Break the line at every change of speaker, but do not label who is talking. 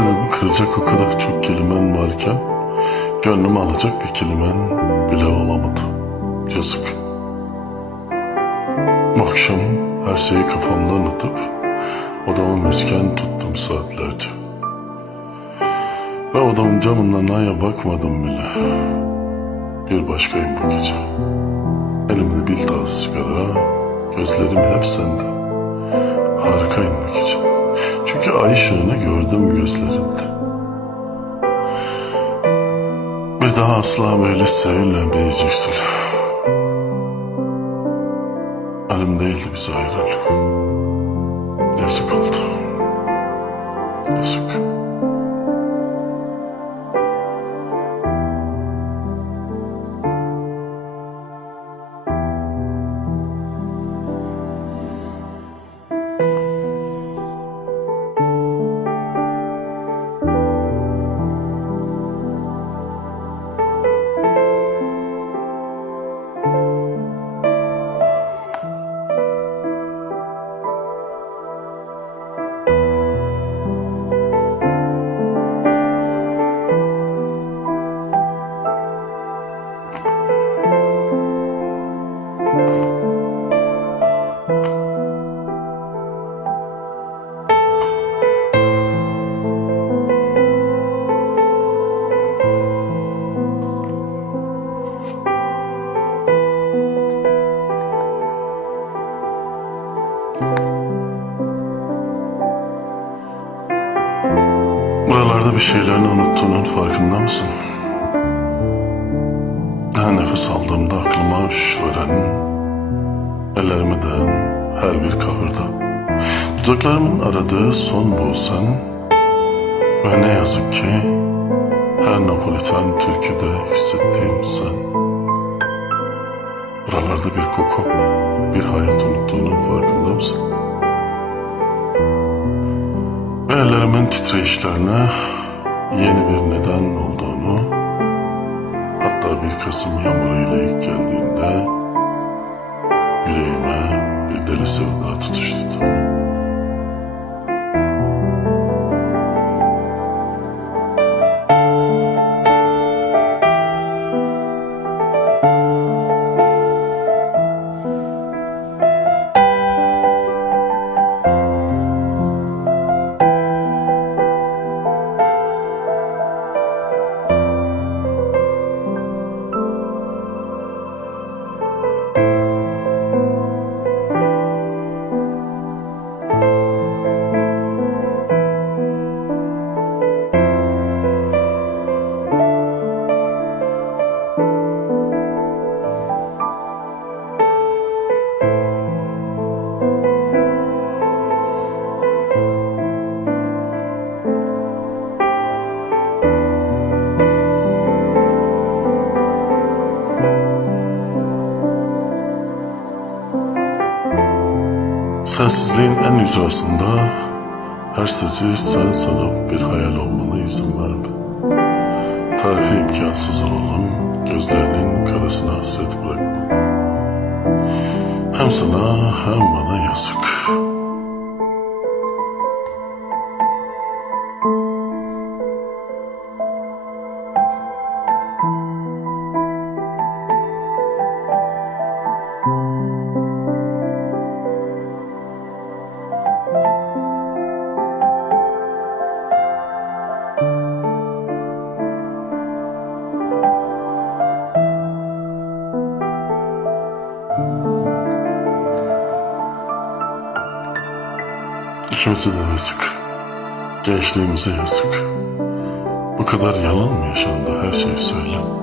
Kalbimi kıracak o kadar çok kelimen varken Gönlümü alacak bir kelimen bile olamadı. Yazık. Akşam her şeyi kafamdan atıp odamı mesken tuttum saatlerce. Ve odamın camından aya bakmadım bile. Bir başkayım bu gece. Elimde bir tane sigara, gözlerim hep sende. Harikayım bu gece. Çünkü ay ışığını gördüm gözlerinde. Bir daha asla böyle sevilmeyeceksin. Elim değildi bizi ayıran. Yazık oldu. Yazık. Buralarda bir şeylerini unuttuğunun farkında mısın? Her nefes aldığımda aklıma üşüş veren, ellerimi her bir kahırda. Dudaklarımın aradığı son bu sen ve ne yazık ki her Napoliten türküde hissettiğim sen. Buralarda bir koku, bir hayat unuttuğunun farkında mısın? Ve ellerimin titreyişlerine yeni bir neden olduğunu, hatta bir Kasım yağmuruyla ilk geldiğinde yüreğime bir deli sevda tutuşturduğunu. Sensizliğin en ücrasında her sesi sen sanıp bir hayal olmana izin verme. Tarifi imkansız olalım, gözlerinin karasına hasret bırakma. Hem sana hem bana yazık. İkimize de yazık. Gençliğimize yazık. Bu kadar yalan mı yaşandı her şeyi söyle.